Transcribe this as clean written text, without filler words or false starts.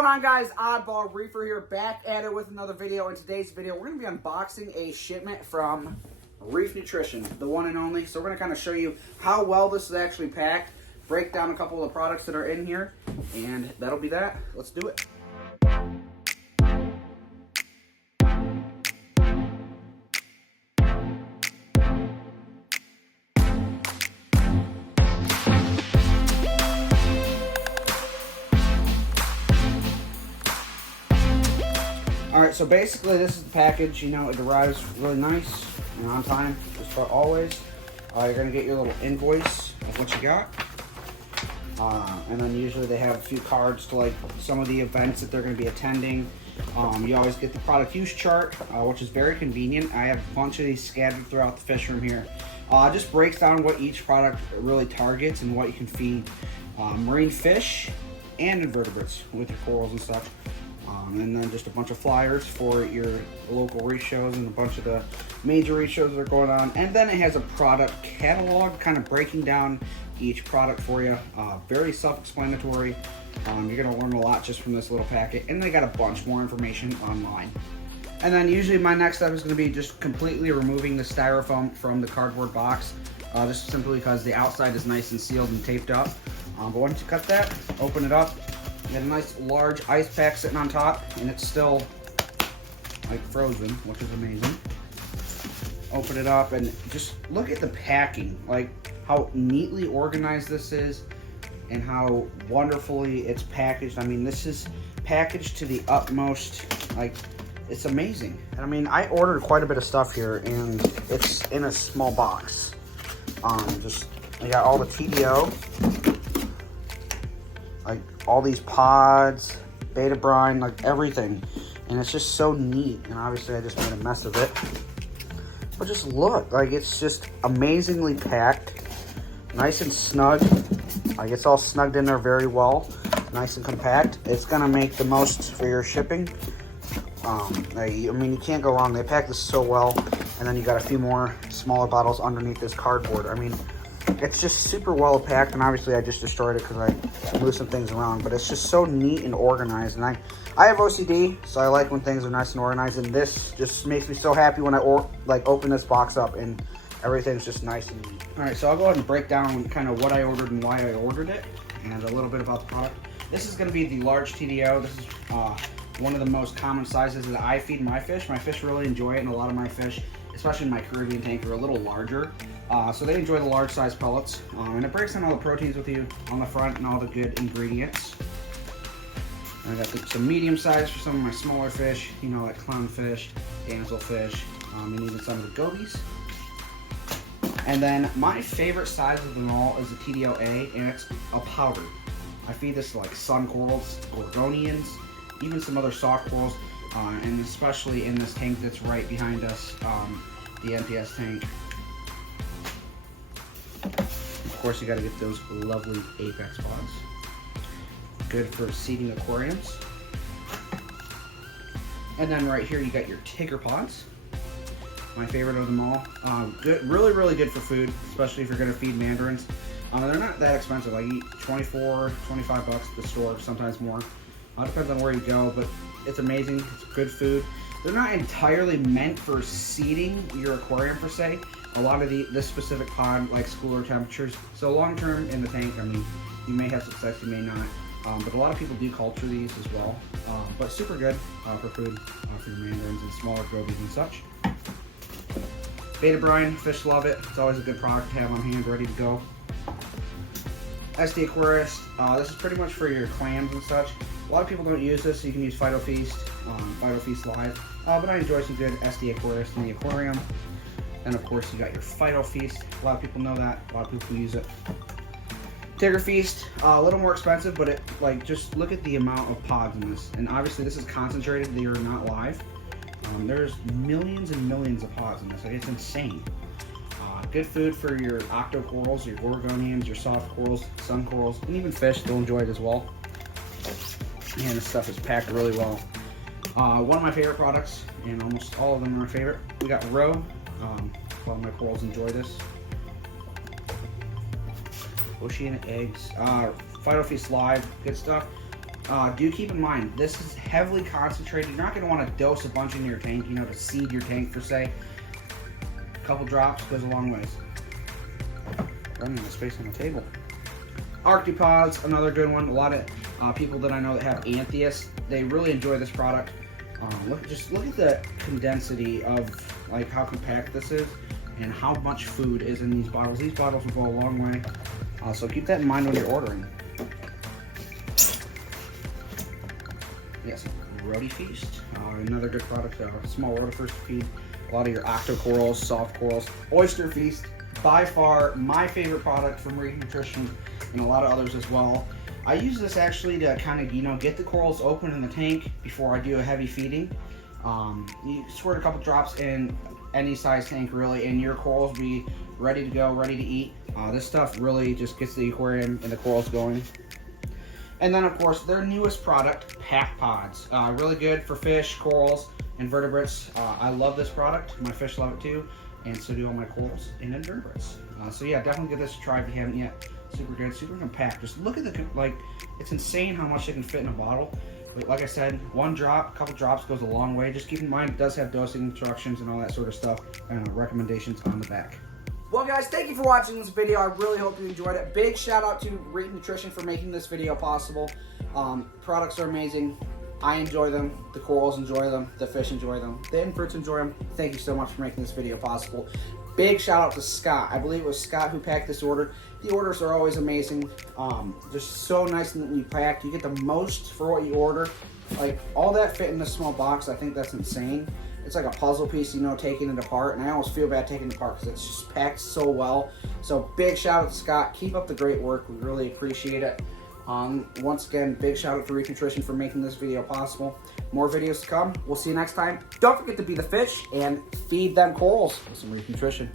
going on, guys? Oddball Reefer here, back at it with another video. In today's video, we're going to be unboxing a shipment from Reef Nutrition, the one and only. So we're going to kind of show you how well this is actually packed, break down a couple of the products that are in here, and that'll be that. Let's do it. Alright, so basically this is the package. You know, it arrives really nice and on time, just for always. You're going to get your little invoice of what you got. And then usually they have a few cards to like some of the events that they're going to be attending. You always get the product use chart, which is very convenient. I have a bunch of these scattered throughout the fish room here. Just breaks down what each product really targets and what you can feed marine fish and invertebrates with your corals and stuff. And then just a bunch of flyers for your local reef shows and a bunch of the major reef shows that are going on. And then it has a product catalog kind of breaking down each product for you. Very self-explanatory. You're going to learn a lot just from this little packet. And they got a bunch more information online. And then usually my next step is going to be just completely removing the styrofoam from the cardboard box. Just simply because the outside is nice and sealed and taped up. But once you cut that, open it up. You got a nice large ice pack sitting on top, and it's still like frozen, which is amazing. Open it up and just look at the packing, like how neatly organized this is and how wonderfully it's packaged. I mean, this is packaged to the utmost, like it's amazing. I mean, I ordered quite a bit of stuff here and it's in a small box. Just I got all the TDO, like all these pods, beta brine, like everything, and it's just so neat. And obviously I just made a mess of it, but just look, like it's just amazingly packed, nice and snug. Like it's all snugged in there very well, nice and compact. It's gonna make the most for your shipping. I mean, you can't go wrong. They pack this so well, and then you got a few more smaller bottles underneath this cardboard. I mean, it's just super well packed, and obviously I just destroyed it because I moved some things around, but it's just so neat and organized. And I have OCD, so I like when things are nice and organized, and this just makes me so happy when I open this box up and everything's just nice and neat. All right, so I'll go ahead and break down kind of what I ordered and why I ordered it, and a little bit about the product. This is going to be the large TDO. This is one of the most common sizes that I feed my fish. My fish really enjoy it, and a lot of my fish, especially in my Caribbean tank, are a little larger. So they enjoy the large size pellets, and it breaks down all the proteins with you on the front and all the good ingredients. And I got some medium size for some of my smaller fish, you know, like clownfish, damselfish, and even some of the gobies. And then my favorite size of them all is the TDO-A, and it's a powder. I feed this to like sun corals, gorgonians, even some other soft corals, and especially in this tank that's right behind us, the NPS tank. Of course, you got to get those lovely apex pods. Good for seeding aquariums. And then right here you got your ticker pods. My favorite of them all. Good, really good for food, especially if you're going to feed mandarins. They're not that expensive. I eat 24, 25 bucks at the store, sometimes more. Depends on where you go, but it's amazing. It's good food. They're not entirely meant for seeding your aquarium per se. A lot of this specific pod likes cooler temperatures. So long term in the tank, I mean, you may have success, you may not. But a lot of people do culture these as well. But super good for food, for your mandarins and smaller gobies and such. Beta brine, fish love it. It's always a good product to have on hand, ready to go. SD Aquarius, this is pretty much for your clams and such. A lot of people don't use this, so you can use PhytoFeast, PhytoFeast Live. But I enjoy some good SD Aquarius in the aquarium. And of course, you got your PhytoFeast. A lot of people know that. A lot of people use it. Tiger Feast, a little more expensive, but it just look at the amount of pods in this. And obviously, this is concentrated. They are not live. There's millions and millions of pods in this. Like, it's insane. Good food for your octocorals, your gorgonians, your soft corals, sun corals, and even fish. They'll enjoy it as well. Man, this stuff is packed really well. One of my favorite products, and almost all of them are my favorite. We got Roe. A lot of my corals enjoy this. Oceanic eggs. PhytoFeast Live, good stuff. do keep in mind, this is heavily concentrated. You're not going to want to dose a bunch into your tank, you know, to seed your tank per se. A couple drops goes a long ways. Running out of space on the table. Arctipods, another good one. A lot of people that I know that have Antheus, they really enjoy this product. Look at the condensity of like how compact this is and how much food is in these bottles. These bottles will go a long way. So keep that in mind when you're ordering. Yes, Roti Feast, another good product. Small rotifers feed a lot of your octocorals, soft corals. Oyster Feast, by far my favorite product from Reef Nutrition, and a lot of others as well. I use this actually to kind of, you know, get the corals open in the tank before I do a heavy feeding. You squirt a couple drops in any size tank really, and your corals will be ready to go, ready to eat. This stuff really just gets the aquarium and the corals going. And then of course their newest product, Pack Pods. Really good for fish, corals, invertebrates. I love this product. My fish love it too, and so do all my corals and invertebrates. So yeah, definitely give this a try if you haven't yet. Super good, super compact. Just look at the, like, it's insane how much they can fit in a bottle. But like I said, one drop, a couple drops goes a long way. Just keep in mind it does have dosing instructions and all that sort of stuff, and recommendations on the back. Well guys, thank you for watching this video. I really hope you enjoyed it. Big shout out to Reef Nutrition for making this video possible. Products are amazing. I enjoy them. The corals enjoy them. The fish enjoy them. The inverts enjoy them. Thank you so much for making this video possible. Big shout out to Scott. I believe it was Scott who packed this order. The orders are always amazing. Just so nice and neatly packed. You get the most for what you order. Like, all that fit in this small box, I think that's insane. It's like a puzzle piece, you know, taking it apart, and I almost feel bad taking it apart because it's just packed so well. So big shout out to Scott. Keep up the great work. We really appreciate it. Once again, big shout out to Reef Nutrition for making this video possible. More videos to come. We'll see you next time. Don't forget to be the fish and feed them corals with some Reef Nutrition.